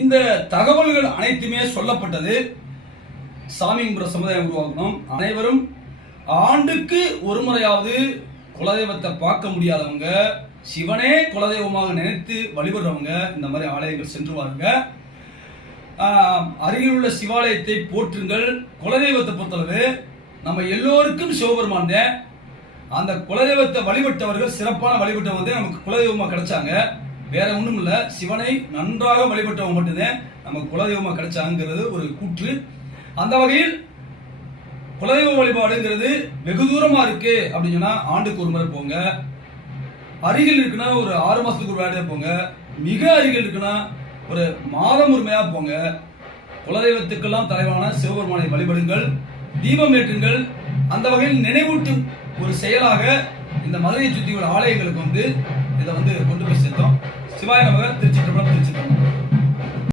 இந்த தகவல்கள் அனைத்துமே சொல்லப்பட்டது சாமி சமுதாயம் உருவாக்கணும். அனைவரும் ஆண்டுக்கு ஒரு முறையாவது குலதெய்வத்தை பார்க்க முடியாதவங்க சிவனே குலதெய்வமாக நினைத்து வழிபடுறவங்க இந்த மாதிரி ஆலயங்கள் சென்றுவாருங்க அருகிலுள்ள அருகில் உள்ள சிவாலயத்தை போற்றுங்கள். குலதெய்வத்தை பொறுத்தளவு நம்ம எல்லோருக்கும் சிவபெருமான் அந்த குலதெய்வத்தை வழிபட்டவர்கள் சிறப்பான வழிபட்டவங்க நமக்கு குலதெய்வமாக கிடைச்சாங்க. வேற ஒன்றும் இல்லை சிவனை நன்றாக வழிபட்டவங்க மட்டும்தான் நம்ம குலதெய்வமாக கிடைச்சாங்கிறது ஒரு கூற்று. அந்த வகையில் குலதெய்வ வழிபாடுங்கிறது வெகு தூரமாக இருக்கு அப்படின்னு சொன்னால் ஆண்டுக்கு ஒரு முறை போங்க. அருகில் இருக்குன்னா ஒரு ஆறு மாதத்துக்கு ஒரு வேலையா போங்க. மிக அருகில் இருக்குன்னா ஒரு மாதம் உரிமையாக போங்க. குலதெய்வத்துக்கெல்லாம் தலைவான சிவபெருமானை வழிபடுங்கள் தீபம் ஏற்றுங்கள். அந்த வகையில் நினைவூட்டும் ஒரு செயலாக இந்த மதுரையை சுற்றி உள்ள ஆலயங்களுக்கு வந்து இதை வந்து శివాయ నమ తిరుచిత్రపణ